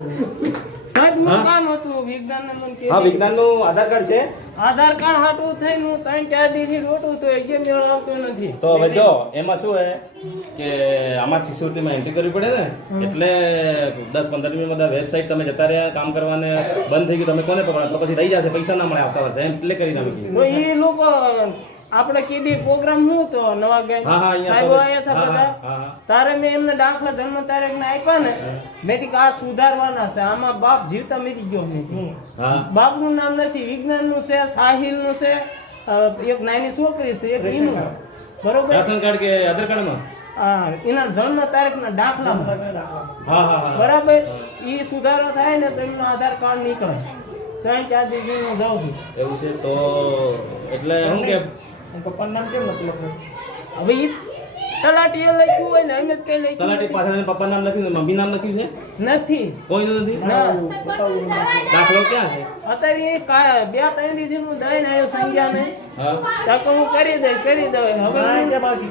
સાહેબ નું કામ હતું વિજ્ઞાન ને મને હા વિજ્ઞાનનું આધાર કાર્ડ છે. આધાર કાર્ડ હાટું થઈને હું 3-4 દિવસથી રોટું તો એક મેળ આવતો નથી. તો હવે જો એમાં શું હે કે આમાં શિષ્યવૃત્તિમાં એન્ટ્રી કરવી પડે ને એટલે 10-15 મિનિટમાં વેબસાઇટ તમે જતા રહ્યા કામ કરવાને બંધ થઈ ગયું તમે કોને પકડા તો પછી રહી જશે પૈસા ના મળે આવતા વર્ષે એમ એટલે કરી નાખી. તો એ લોકો આપણે કીધી પ્રોગ્રામ હું તો નવા ગયા સાહેબ આયા હતા બધા તારે મેં એમને દાખલા ધર્મ તારીખ ને આપ્યા ને મેં કીધું આ સુધારવાના છે આમાં બાપ જીવતા મરી ગયો મેં બાપ નું નામ નથી વિજ્ઞાન નું છે સાહિલ નું છે એક નાની છોકરી છે એક એનું બરોબર રાશન કાર્ડ કે આધાર કાર્ડમાં એના જન્મ તારીખ ના દાખલા બરાબર ઈ સુધારો થાય ને તો એમનો આધાર કાર્ડ નીકળે 3-4 દિવસ હું જાઉં છું એવું છે તો એટલે શું કે પપ્પાનું નામ કેમ નથી લખ્યું હવે ઈ તલાટીએ લખ્યું હોય ને અમે જ કઈ લખ્યું તલાટી પાછળ પપ્પા નામ લખ્યું ને મમ્મી નામ લખ્યું છે નથી કોઈનું નથી દાખલો ક્યાં છે અત્યારે 2-3 દિવસ હું દઈને આવ્યો સંજ્ઞા ને તક હું કરી દઉં હવે મારી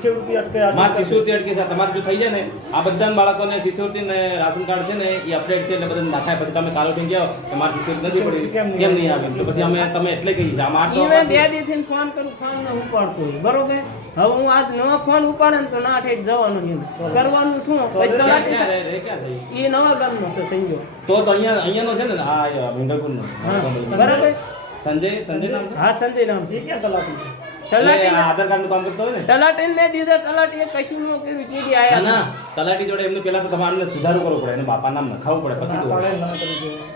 શિષ્યવૃત્તિ અટકી છે તમારે જો થઈ જાય ને આ બધા બાળકોને શિષ્યવૃત્તિ ને રાશન કાર્ડ છે ને એ અપડેટ છે એટલે બધા નાખાય પછી તમે કાલો થઈ જાઓ કે મારી શિષ્યવૃત્તિ નથી પડી કેમ નહીં આવી તો પછી અમે તમે એટલે કહી છે આમાં 2 દિવસથી ફોન કરું ફોન ન ઉપાડતો બરોબર હવે હું આજ નવા ફોન ઉપાડે ને તો ના ઠેઠ જવાનું કરવાનું શું પછી એ નવા ગામનો છે સંજ્ઞો તો અહીંયાનો છે ને આ વિંગલપુરનો બરાબર સંજય નામ હા સંજય નામ છે ક્યાં તલાટી આધાર કાર્ડ નું કામ કરતો હોય ને તલાટી ને દીધા તલાટીએ કશું ન કર્યું કીધી આયા ના તલાટી જોડે એમનું પેલા તો તમારે સુધારો કરવો પડે એને બાપા નામ લખાવવું પડે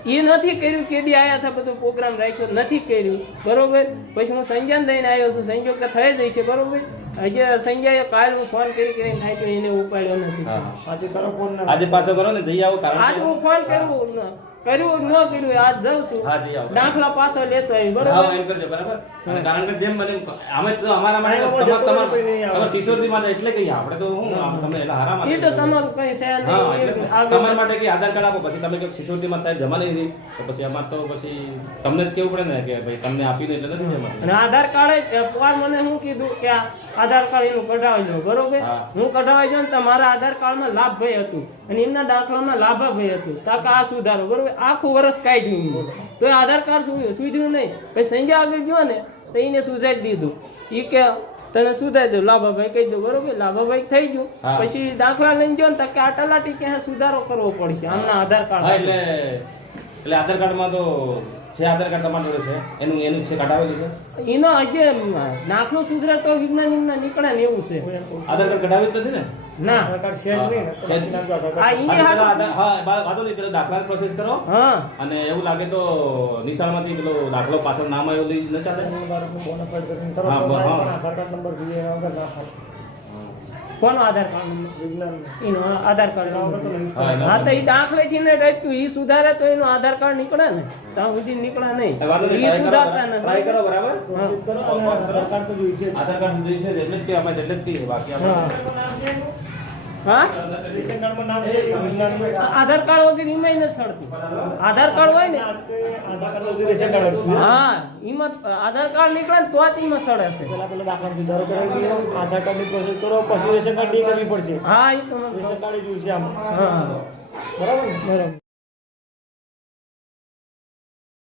પછી એ નથી કર્યું કેદી આયા હતા બધું પ્રોગ્રામ રાખ્યો નથી કર્યું બરોબર પછી હું સંજયને લઈને આવ્યો છું સંજય કે થઈ જઈ છે બરોબર હજી સંજયે કાલ હું ફોન કરીને થાય એને ઉપાડ્યો નથી આજે પાછો કરો ને જઈ આવો આજે હું ફોન કર્યું ન કર્યું આજ જાઉં છું દાખલા પાછો લેતો આવી બરોબર એમ કરજો બરાબર કારણ કે જેમ મને અમે તો અમારા માટે તમારા શિષ્યવૃત્તિ માટે એટલે કહીએ આપણે તો હું તમને એટલે હારા એ તો તમારું કઈ છે નહીં તમારા માટે કે આધાર કાર્ડ આપો પછી તમે જો શિષ્યવૃત્તિમાં સાહેબ જમા નહીં દીધી તો પછી અમાર તો પછી તમને જ કેવું પડે ને કે ભાઈ તમને આપીને એટલે નથી જમા અને આધાર કાર્ડ પોર મને શું કીધું કે આધાર કાર્ડ એનું કઢાવી લો બરોબર હું કઢાવી જાઉં તો મારા આધાર કાર્ડમાં લાભ ભાઈ હતું અને એમના દાખલામાં લાભા ભાઈ હતું તાકે આ સુધારો બરોબર આખું વર્ષ કાઢ્યું તો આધાર કાર્ડ સુધર્યું નહીં પછી સંજય આગળ ગયો ને તો એને સુધારી દીધું એ કે તને સુધારી દઉં લાભાભાઈ કહી દઉં બરોબર લાભાભાઈ થઈ ગયું પછી દાખલા લઈને ગયો ને તો કે આ તલાટી ક્યાં સુધારો કરવો પડશે આમના આધાર કાર્ડ એટલે આધાર કાર્ડમાં તો છે આધાર કાર્ડ તમારું જોડે છે એનું છે કઢાવી દીધું એનો હજી દાખલો સુધરે તો વિજ્ઞાન નીકળે ને એવું છે આધાર કાર્ડ કઢાવી જ નથી ને ના દાખલા પ્રોસેસ કરો અને એવું લાગે તો નિશાળમાંથી પેલો દાખલો પાછળ નામ આવ્યું ન ચાલે કોનો આધાર કાર્ડ એનો આધાર કાર્ડ હા તો એ દાખલેથી ને રાખ્યું એ સુધારે તો એનો આધાર કાર્ડ નીકળે ને ત્યાં સુધી નીકળે નહીં એ સુધારતા ને ટ્રાય કરો બરાબર આધાર કાર્ડ જોઈએ છે એટલે જ કે આપણે એટલે જ કહીએ બાકી આપણે હા આધાર કાર્ડ વગર એમાં નથી સડતું આધાર કાર્ડ હોય ને હા એમાં આધાર કાર્ડ નીકળે ને તો એમાં સડે છે આધાર કાર્ડ ની પ્રોસેસ કરો પછી રેશન કાર્ડ ની કરવી પડશે હા એ તો રેશન કાર્ડ જોઈશે આમ હા બરાબર